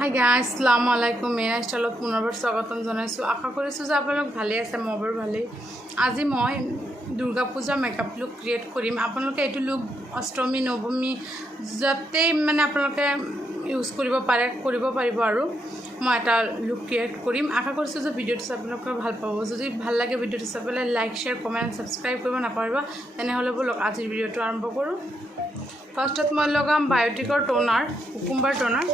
Hi guys, আসসালামু আলাইকুম। মেৰা ষ্টাইলত পুনৰবাৰ স্বাগতম জনাইছোঁ। আশা কৰিছোঁ যে আপোনালোক ভালেই আছে, মই বৰ ভালেই। আজি মই Durga Puja makeup look create কৰিম। আপোনালোকে এইটো লুক অষ্টমী নৱমী যাতেই আপোনালোকে ইউজ কৰিব পাৰিব আৰু মই এটা লুক ক্ৰিয়েট কৰিম। আশা কৰিছোঁ যে ভিডিঅ'টো চাই আপোনালোকে ভাল পাব। যদি ভাল লাগে ভিডিঅ'টো চাই পেলাই লাইক শ্বেয়াৰ কমেণ্ট ছাবস্ক্ৰাইব কৰিব নাপাহৰিব। তেনেহ'লে ব'লক আজিৰ ভিডিঅ'টো আৰম্ভ কৰোঁ। ফাৰ্ষ্টত মই লগাম বায়'টিকৰ টোনাৰ, কুকুম্বাৰ টোনাৰ।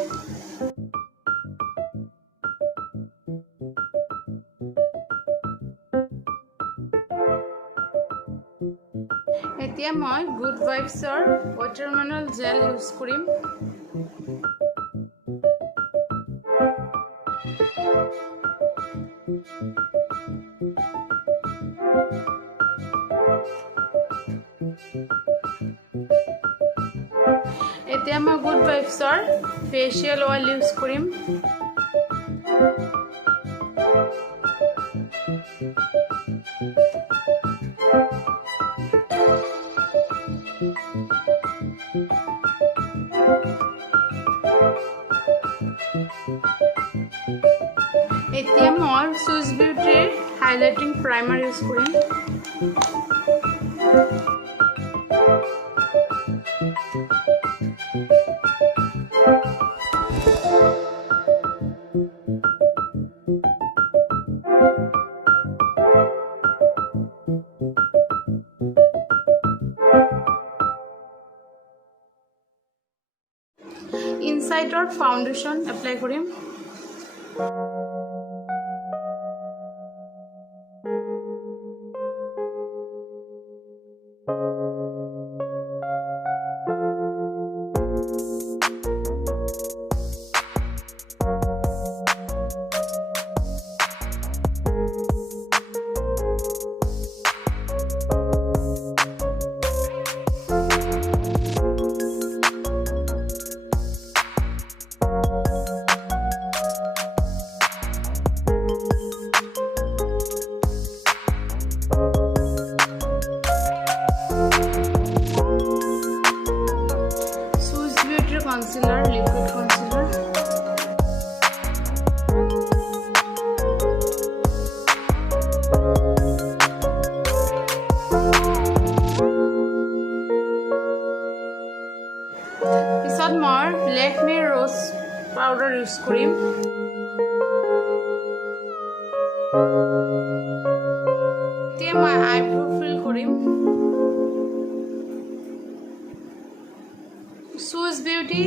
এতিয়া মই গুড ভাইবছৰ ৱাটাৰমেলন জেল ইউজ কৰিম। এতিয়া মই গুড ভাইবছৰ ফেচিয়েল অইল ইউজ কৰিম। এতিয়া মই চুইচ বিউটিৰ হাইলাইটিং প্ৰাইমাৰ ইউজ কৰিম। ইনচাইটৰ ফাউণ্ডেশ্যন এপ্লাই কৰিম। কনসিলাৰ, লিকুইড কনসিলাৰ। পিছত মই লেকমি ৰ'জ পাউডাৰ ইউজ কৰিম। এতিয়া মই আইব্ৰো ফিল কৰিম। সুইচ বিউটি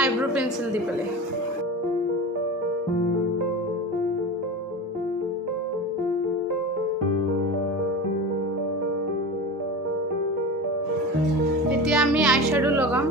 আইব্ৰো পেন্সিল দি পেলাই। এতিয়া আমি আই শ্যাডো লগাম।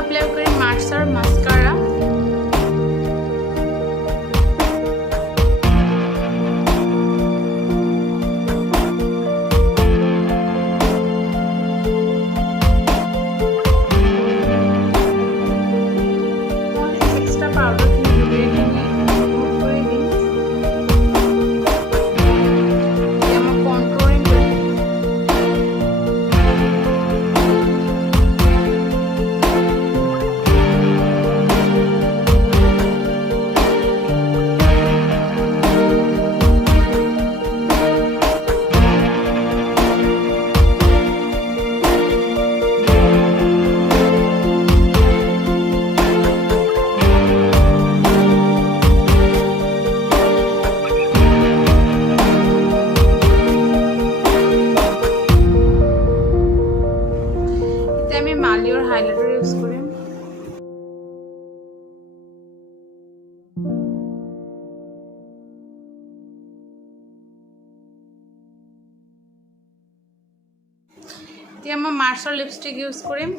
এপ্লাই কৰিম মাৰ্চাৰ মাস্কাৰা। এক্সট্ৰা পাউডাৰখিনি গোটেইখিনি ৰিমুভ কৰি দিম। এতিয়া মই কণ্ট্ৰলিং কৰিম। হাইলাইটাৰ ইউজ কৰিম। এতিয়া মই মাৰ্চৰ লিপষ্টিক ইউজ কৰিম।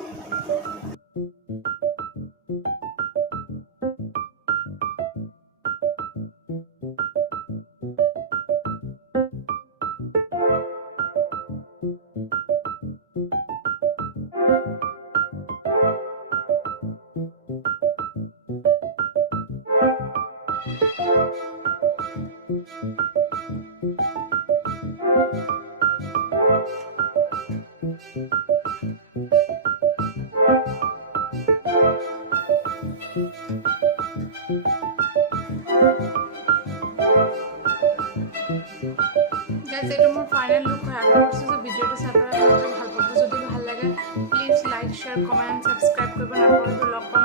এইটো মোৰ ফাইনেল লুক হয়। আশা কৰিছোঁ যে ভিডিঅ'টো চাই পেলাই ভাল পাব। যদি ভাল লাগে please like, share, comment, subscribe কৰিব নাপাহৰিব। লগ পাম